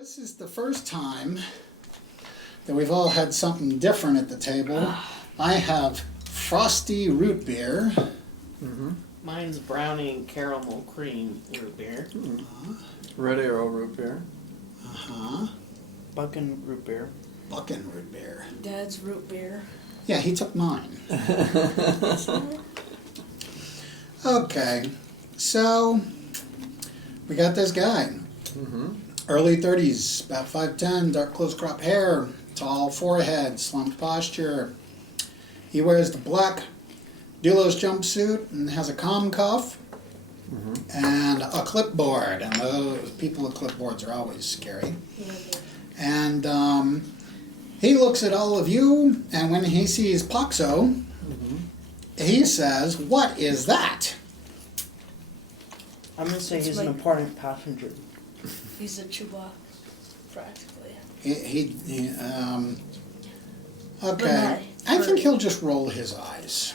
This is the first time that we've all had something different at the table. I have frosty root beer. Mm-hmm. Mine's brownie and caramel cream root beer. Red Arrow root beer. Uh-huh. Buckin root beer. Buckin root beer. Dad's root beer. Yeah, he took mine. Okay, so we got this guy. Mm-hmm. Early 30s, about 5'10", dark close crop hair, tall forehead, slumped posture. He wears the black Doulos jumpsuit and has a comm cuff and a clipboard. And those people with clipboards are always scary. And he looks at all of you, and when he sees Poxo, he says, "What is that?" I'm gonna say It's he's an like- important passenger. He's a Chewbacca, practically. Okay. I think he'll just roll his eyes.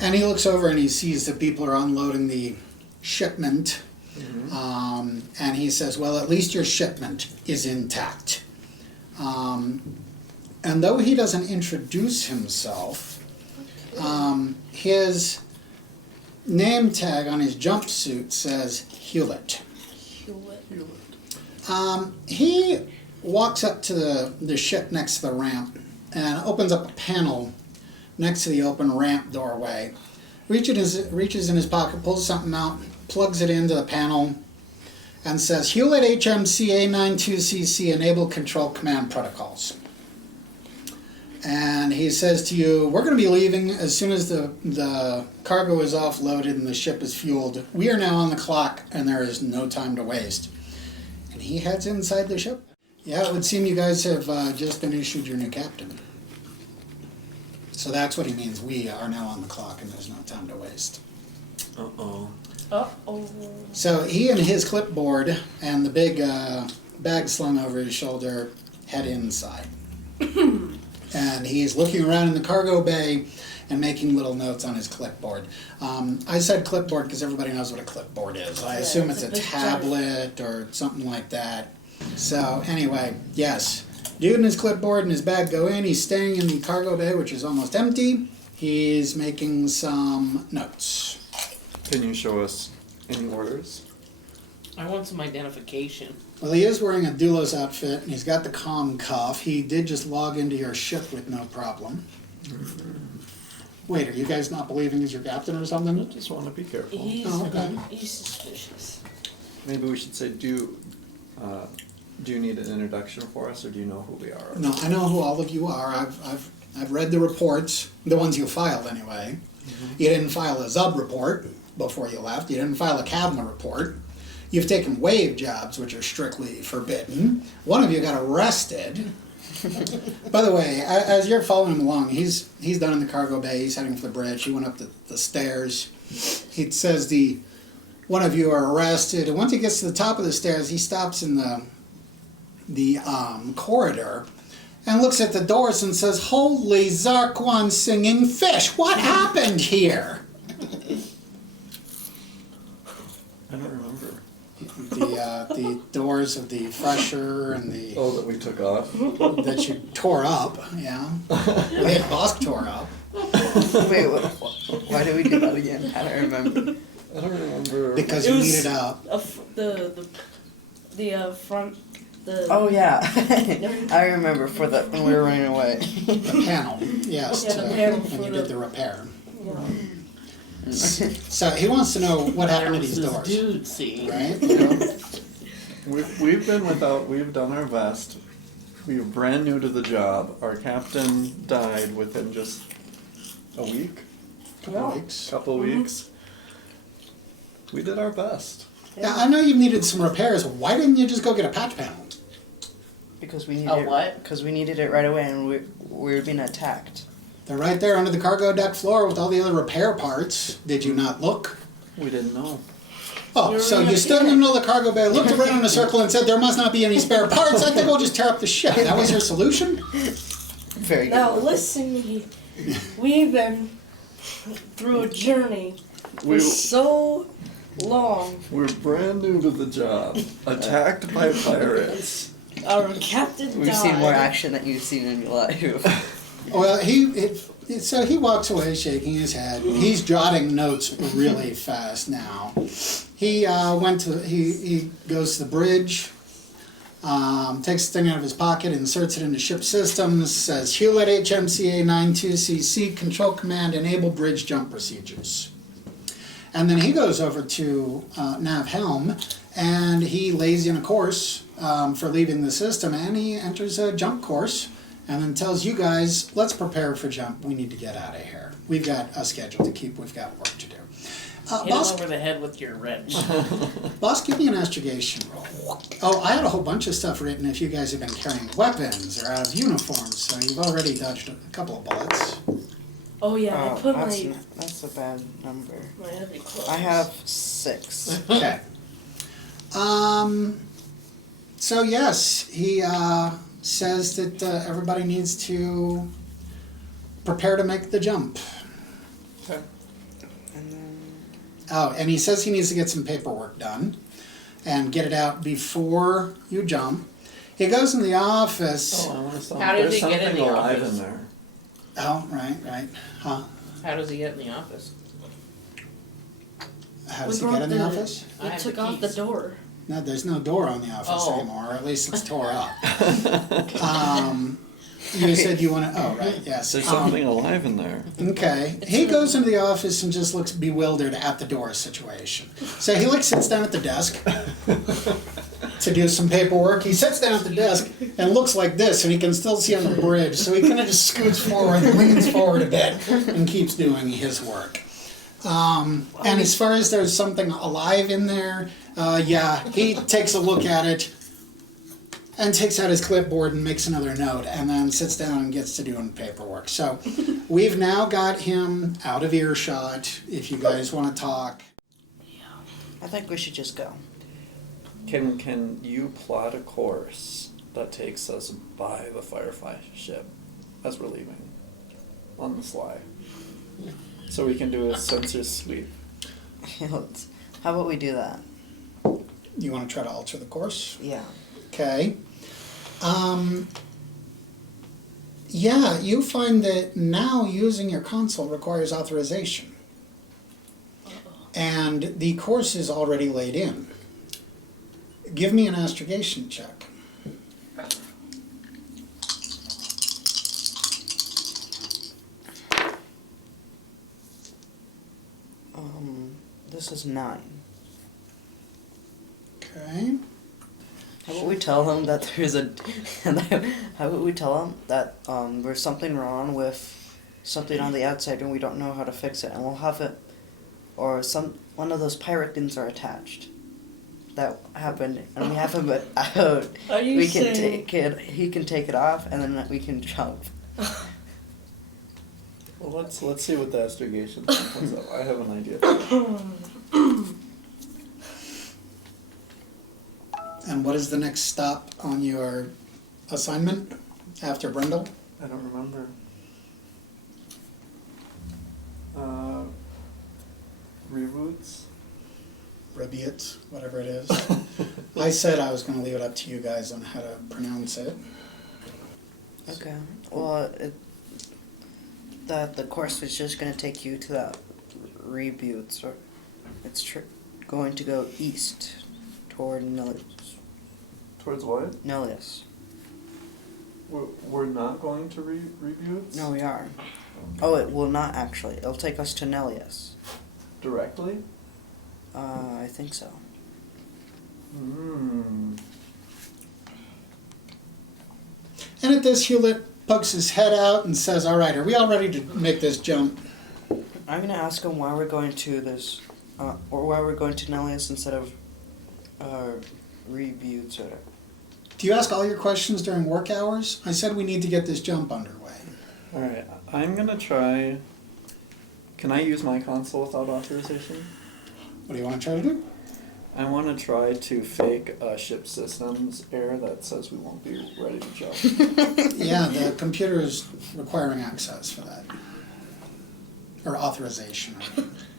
And he looks over and he sees that people are unloading the shipment. And he says, "Well, at least your shipment is intact." And though he doesn't introduce himself, his name tag on his jumpsuit says Hewlett. He walks up to the ship next to the ramp and opens up a panel next to the open ramp doorway. Reaches in his pocket, pulls something out, plugs it into the panel, and says, "Hewlett HMCA 92CC, enable control command protocols." And he says to you, "We're going to be leaving as soon as the cargo is offloaded and the ship is fueled. We are now on the clock and there is no time to waste." And he heads inside the ship. Yeah, it would seem you guys have just been issued your new captain. So that's what he means. We are now on the clock and there's no time to waste. Uh-oh. Uh-oh. So he and his clipboard and the big bag slung over his shoulder head inside. And he's looking around in the cargo bay and making little notes on his clipboard. I said clipboard because everybody knows what a clipboard is. I assume it's a tablet or something like that. So anyway, yes. Dude and his clipboard and his bag go in. He's staying in the cargo bay, which is almost empty. He's making some notes. Can you show us any orders? I want some identification. Well, he is wearing a Doulos outfit, and he's got the comm cuff. He did just log into your ship with no problem. Wait, are you guys not believing he's your captain or something? I just want to be careful. He's suspicious. Maybe we should say, do you need an introduction for us, or do you know who we are? No, I know who all of you are. I've read the reports, the ones you filed anyway. You didn't file a Zub report before you left. You didn't file a cabinet report. You've taken wave jobs, which are strictly forbidden. One of you got arrested. By the way, as you're following him along, he's done in the cargo bay. He's heading for the bridge. He went up the stairs. He says one of you are arrested. And once he gets to the top of the stairs, he stops in the corridor and looks at the doors and says, "Holy Zarquan singing fish! What happened here?" I don't remember. The doors of the fresher and the Oh, that we took off? that you tore up, yeah. The head Bosk tore up. Wait, why did we do that again? I don't remember. I don't remember. Because It you was needed a the front, the... Oh yeah, I remember for the when we were running away. panel, yes, Yeah, the panel when for you the- did the repair. Yeah. So he wants to know what happened to these This doors, dude, see? right? We've been without, we've done our best. We were brand new to the job. Our captain died within just a week, Couple weeks. couple weeks. We did our best. Yeah, I know you needed some repairs. Why didn't you just go get a patch panel? Because we needed A what? Because we needed it right away, and we were being attacked. They're right there under the cargo deck floor with all the other repair parts. Did you not look? We didn't know. Oh, so you stood in the middle of the cargo bay, looked around in a circle and said, "There must not be any spare parts. I think we'll just tear up the ship." That was your solution? Very Now good. listen to me. We've been through a journey. We- We're so long. We're brand new to the job. Attacked by pirates. Our captain died. We've seen more action than you've seen in your life. Well, so he walks away shaking his head. He's jotting notes really fast now. He he goes to the bridge, takes the thing out of his pocket, inserts it into ship systems, says Hewlett HMCA 92CC Control Command enable bridge jump procedures. And then he goes over to Nav Helm and he lays in a course for leaving the system, and he enters a jump course and then tells you guys, let's prepare for jump. We need to get out of here. We've got a schedule to keep. We've got work to do. Hit him over the head with your wrench. Boss, give me an astrogation roll. Oh, I had a whole bunch of stuff written if you guys have been carrying weapons or out of uniforms, so you've already dodged a couple of bullets. Oh yeah, I put that's a bad number. my heavy clothes. I have 6. Okay. So yes, he says that everybody needs to prepare to make the jump. Okay. And then Oh, and he says he needs to get some paperwork done and get it out before you jump. He goes in the office. Oh, I want to stop. How did There's he get in something the alive office? in there. Oh, right. Huh? How does he get in the office? How does he get in the office? I We have took the off the keys. door. No, there's no door on the office Oh. anymore, or at least it's tore up. You said you want to. Oh, right. Yes. There's something alive in there. Okay. He goes into the office and just looks bewildered at the door situation. So he sits down at the desk to do some paperwork. He sits down at the desk and looks like this, and he can still see on the bridge. So he kind of just scoots forward and leans forward a bit and keeps doing his work. And as far as there's something alive in there, yeah, he takes a look at it and takes out his clipboard and makes another note and then sits down and gets to doing paperwork. So we've now got him out of earshot if you guys want to talk. I think we should just go. Can you plot a course that takes us by the Firefly ship as we're leaving on the sly? So we can do a census sweep. How about we do that? You want to try to alter the course? Yeah. Okay. Yeah, you find that now using your console requires authorization. And the course is already laid in. Give me an astrogation check. This is 9. Okay. How about we tell them that there's a... How about we tell them that there's something wrong with something on the outside and we don't know how to fix it, and we'll have it... Or one of those pirate things are attached. That happened, and we have him out. Are you We can saying... take it, he can take it off, and then we can jump. Well, let's see what the astrogation comes up. I have an idea. And what is the next stop on your assignment after Brindle? I don't remember. Reboots? Rebiot, whatever it is. I said I was going to leave it up to you guys on how to pronounce it. Okay. Well, the course is just going to take you to that Rebuttes, or it's going to go east toward Towards what? Nelius. We're not going to Reboots? No, we are. Oh, it will not actually. It'll take us to Nelius. Directly? I think so. Hmm. And at this, Hewlett pokes his head out and says, all right, are we all ready to make this jump? I'm going to ask him why we're going to this, or why we're going to Nelius instead of Rebuttes or... Do you ask all your questions during work hours? I said we need to get this jump underway. Alright, I'm gonna try... Can I use my console without authorization? What do you want to try to do? I want to try to fake a ship systems error that says we won't be ready to jump. Yeah, the computer is requiring access for that. Or authorization.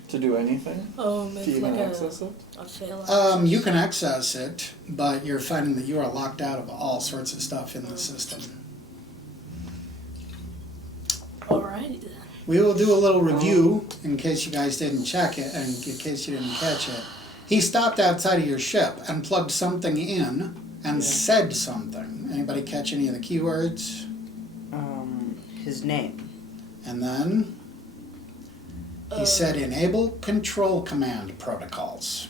to do anything? Oh, To maybe even like access it? a fail access. You can access it, but you're finding that you are locked out of all sorts of stuff in the system. Alrighty then. We will do a little review in case you guys didn't check it and in case you didn't catch it. He stopped outside of your ship and plugged something in and said something. Anybody catch any of the keywords? His name. And then he said enable control command protocols.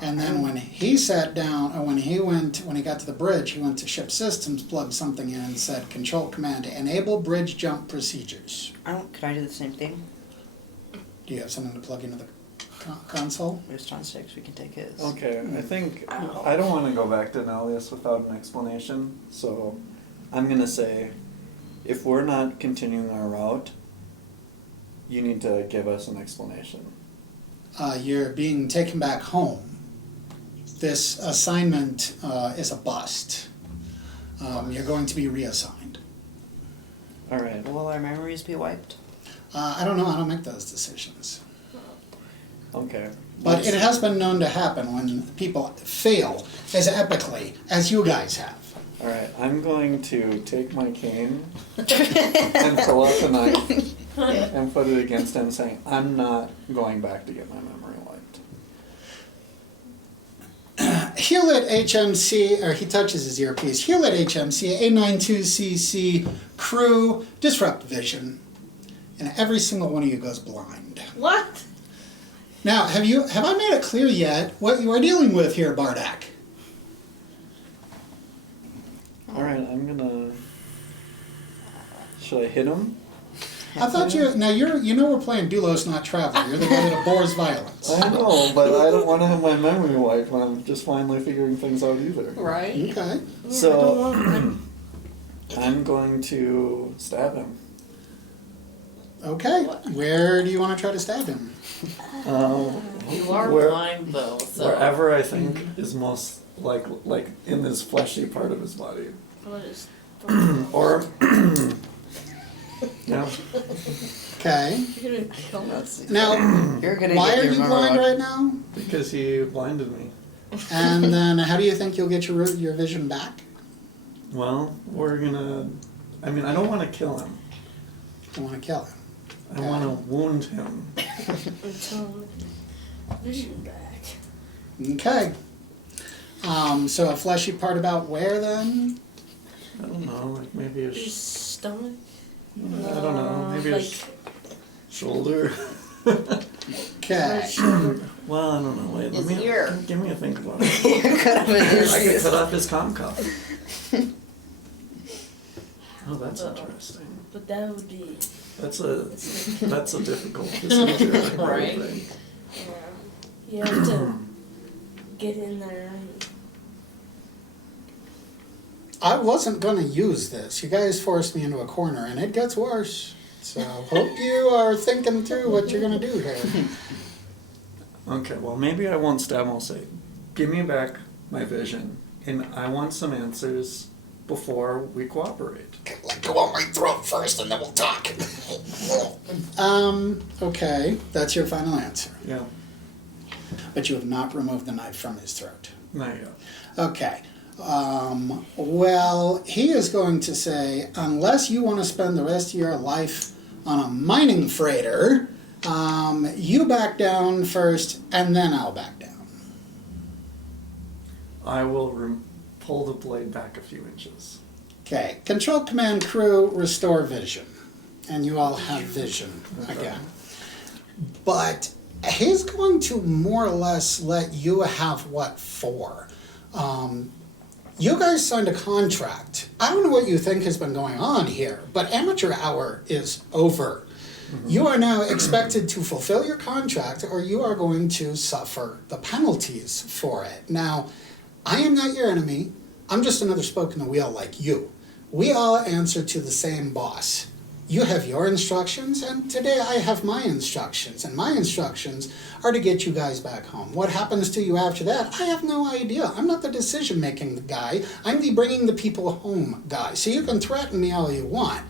And then when he sat down, or when he got to the bridge, he went to ship systems, plugged something in and said control command enable bridge jump procedures. Can I do the same thing? Do you have something to plug into the console? There's John 6, we can take his. Okay, I think, I don't wanna go back to Nelius without an explanation, so I'm gonna say, if we're not continuing our route, you need to give us an explanation. You're being taken back home. This assignment is a bust. You're going to be reassigned. Alright, Will our memories be wiped? I don't know, I don't make those decisions. okay. But it has been known to happen when people fail as epically as you guys have. Alright, I'm going to take my cane and pull out the knife and put it against him saying, I'm not going back to get my memory wiped. Hewlett HMC, or he touches his earpiece, Hewlett HMC, A92CC, crew, disrupt vision, and every single one of you goes blind. What? Now, have I made it clear yet what you are dealing with here, Bardak? Alright, I'm gonna... Should I hit him? I thought you we're playing Doulos, not Traveler. You're the guy that abhors violence. I know, but I don't want to have my memory wiped when I'm just finally figuring things out either. Right? Okay. So, I'm going to stab him. Okay. Where do you want to try to stab him? You are Where- blind though, so. Wherever I think is most like in this fleshy part of his body. What is? Or, yeah. Okay. You're gonna kill us. Now, You're gonna why get are your you memory blind wiped. right now? Because he blinded me. And then how do you think you'll get your vision back? Well, we're gonna. I mean, I don't want to kill him. I want to kill him. I want to wound him. Until vision back. Okay. So a fleshy part about where then? I don't know, like maybe His his. stomach. I don't know, maybe his shoulder. Okay. Well, I don't know. Wait, let His me ear. give me a think about it. You could have been his I could ears. cut off his comm cuff. Oh, that's interesting. But that would be. That's a difficult procedure. I would Right. think. Yeah. You have to get in there. And, I wasn't going to use this. You guys forced me into a corner, and it gets worse. So hope you are thinking through what you're going to do here. Okay, well maybe I won't stab him. I'll say, give me back my vision, and I want some answers before we cooperate. Let go on my throat first, and then we'll talk. Okay, that's your final answer. Yeah, But you have not removed the knife from his throat. not yet. Okay. Well, he is going to say, unless you want to spend the rest of your life on a mining freighter, you back down first, and then I'll back down. I will pull the blade back a few inches. Okay. Control Command Crew, restore vision. And you all have vision again. But he's going to more or less let you have what for. You guys signed a contract. I don't know what you think has been going on here, but amateur hour is over. You are now expected to fulfill your contract, or you are going to suffer the penalties for it. Now, I am not your enemy. I'm just another spoke in the wheel like you. We all answer to the same boss. You have your instructions, and today I have my instructions. And my instructions are to get you guys back home. What happens to you after that, I have no idea. I'm not the decision-making guy. I'm the bringing the people home guy. So you can threaten me all you want.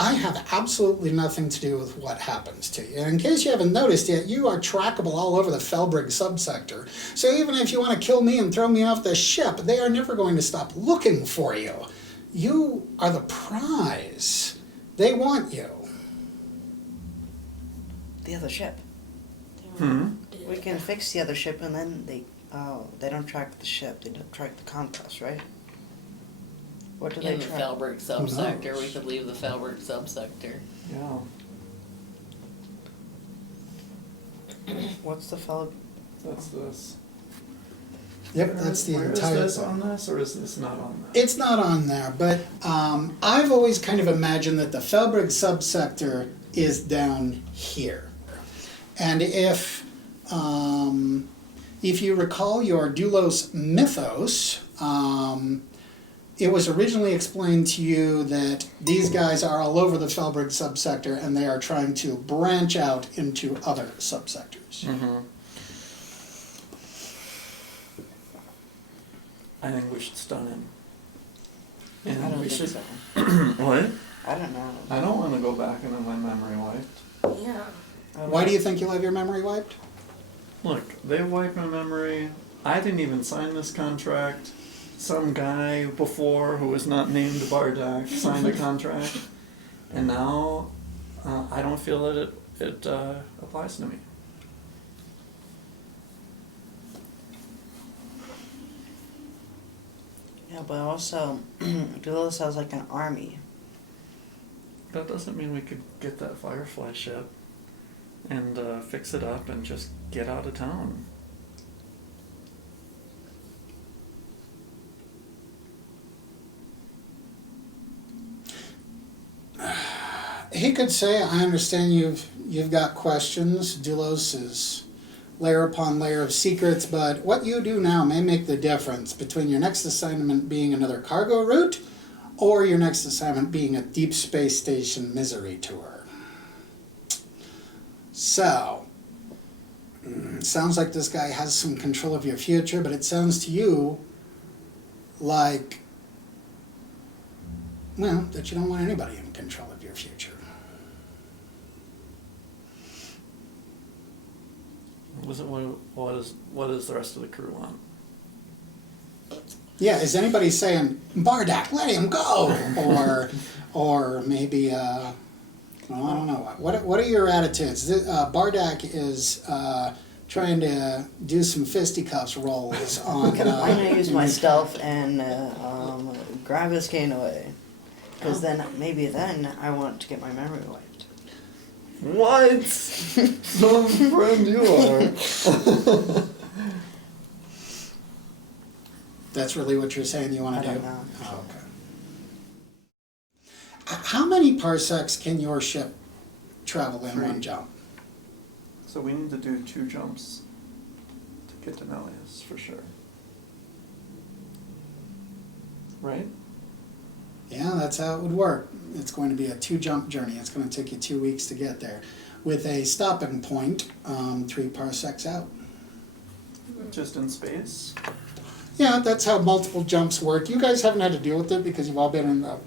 I have absolutely nothing to do with what happens to you. And in case you haven't noticed yet, you are trackable all over the Felbrig subsector. So even if you want to kill me and throw me off the ship, they are never going to stop looking for you. You are the prize. They want you. The other ship. Hmm? We can fix the other ship, and then they don't track the ship. They don't track the conquest, right? What do they In the track? Felbrig subsector, we knows? could leave the Felbrig subsector. Yeah. What's the fellow? That's this. Yep, that's the Where entire is this thing. on this, or is this not on that? It's not on there, but I've always kind of imagined that the Felbrig subsector is down here. And if you recall your Doulos mythos, it was originally explained to you that these guys are all over the Felbrig subsector and they are trying to branch out into other subsectors. Mm-hmm. I think we should stun him. And I don't we think should. so. What? I don't know. I don't want to go back and have my memory wiped. Yeah. Why do you think you'll have your memory wiped? Look, they wiped my memory. I didn't even sign this contract. Some guy before who was not named Bardak signed a contract, and now I don't feel that it applies to me. Yeah, but also, Doulos has like an army. That doesn't mean we could get that Firefly ship and fix it up and just get out of town. He could say, I understand you've got questions. Doulos is layer upon layer of secrets, but what you do now may make the difference between your next assignment being another cargo route or your next assignment being a deep space station misery tour. So, sounds like this guy has some control of your future, but it sounds to you like, well, that you don't want anybody in control of your future. What does the rest of the crew want? Yeah, is anybody saying, Bardak, let him go? Or maybe, well, I don't know. What are your attitudes? Bardak is trying to do some fisticuffs rolls on... I'm gonna use my stealth and grab his cane away. Because then I want to get my memory wiped. What? Some friend you are. That's really what you're saying you want I to do? don't know. Oh, okay. How many parsecs can your ship travel in 3. one jump? So we need to do 2 jumps to get to Nelius, for sure. Right? Yeah, that's how it would work. It's going to be a 2-jump journey. It's going to take you 2 weeks to get there. With a stopping point 3 parsecs out. Just in space? Yeah, that's how multiple jumps work. You guys haven't had to deal with it because you've all been in the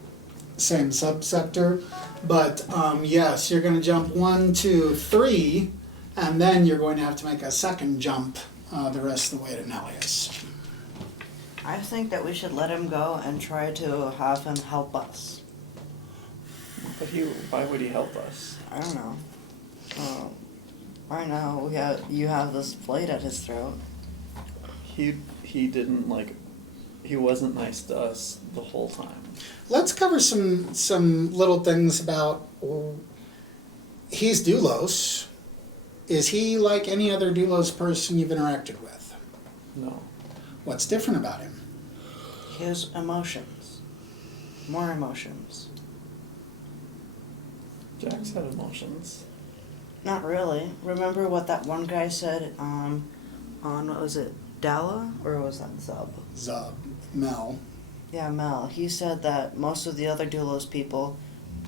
same subsector. But yes, you're going to jump 1, 2, 3, and then you're going to have to make a second jump the rest of the way to Nelius. I think that we should let him go and try to have him help us. But why would he help us? I don't know. Right now you have this blade at his throat. He didn't he wasn't nice to us the whole time. Let's cover some little things about... He's Doulos. Is he like any other Doulos person you've interacted with? No. What's different about him? He has emotions. More emotions. Jack's had emotions. Not really. Remember what that one guy said on what was it, Dalla? Or was that Zub? Zub. Mel. Yeah, Mel. He said that most of the other Doulos people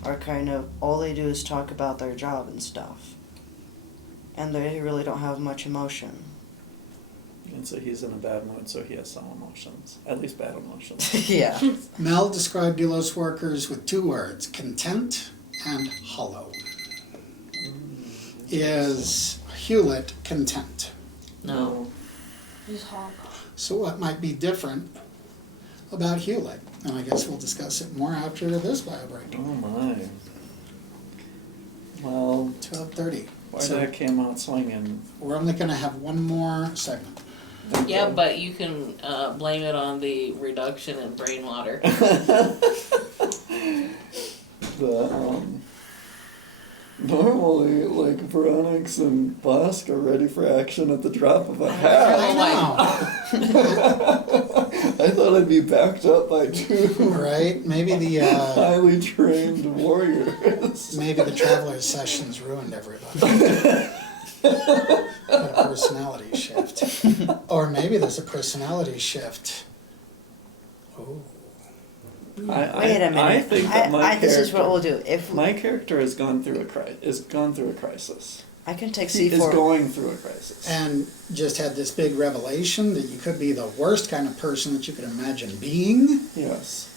are kind of, all they do is talk about their job and stuff. And they really don't have much emotion. And so he's in a bad mood, so he has some emotions. At least bad emotions. Yeah. Mel described Doulos workers with 2 words, content and hollow. Is Hewlett content? No. Just hog. So what might be different about Hewlett? And I guess we'll discuss it more after this bio break. Oh my. Well, 12:30. why So that came out swinging. we're only going to have one more segment. Yeah, but you can blame it on the reduction in brain water. Normally, like, Veronix and Bosk are ready for action at the drop of a hat. I know. I thought I'd be backed up by two Right? Maybe the highly trained warriors. maybe the traveler's sessions ruined everybody. Got a personality shift. Or maybe there's a personality shift. Oh. Wait a minute. I think that my this is what we'll do. If my character has gone through a crisis. I can take He is C4. going through a crisis. And just had this big revelation that you could be the worst kind of person that you could imagine being. Yes.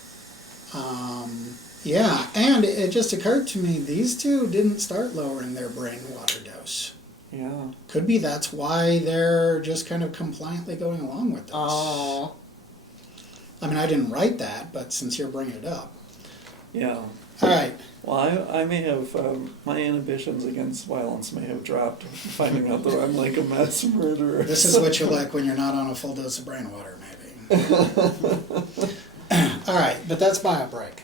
Yeah, and it just occurred to me, these two didn't start lowering their brain water dose. Yeah. Could be that's why they're just kind of compliantly going along with this. Oh. I mean, I didn't write that, but since you're bringing it up. Yeah. All right. Well, I may have, my inhibitions against violence may have dropped, finding out that I'm like a mass murderer. This is what you're like when you're not on a full dose of brain water, maybe. All right, but that's bio break.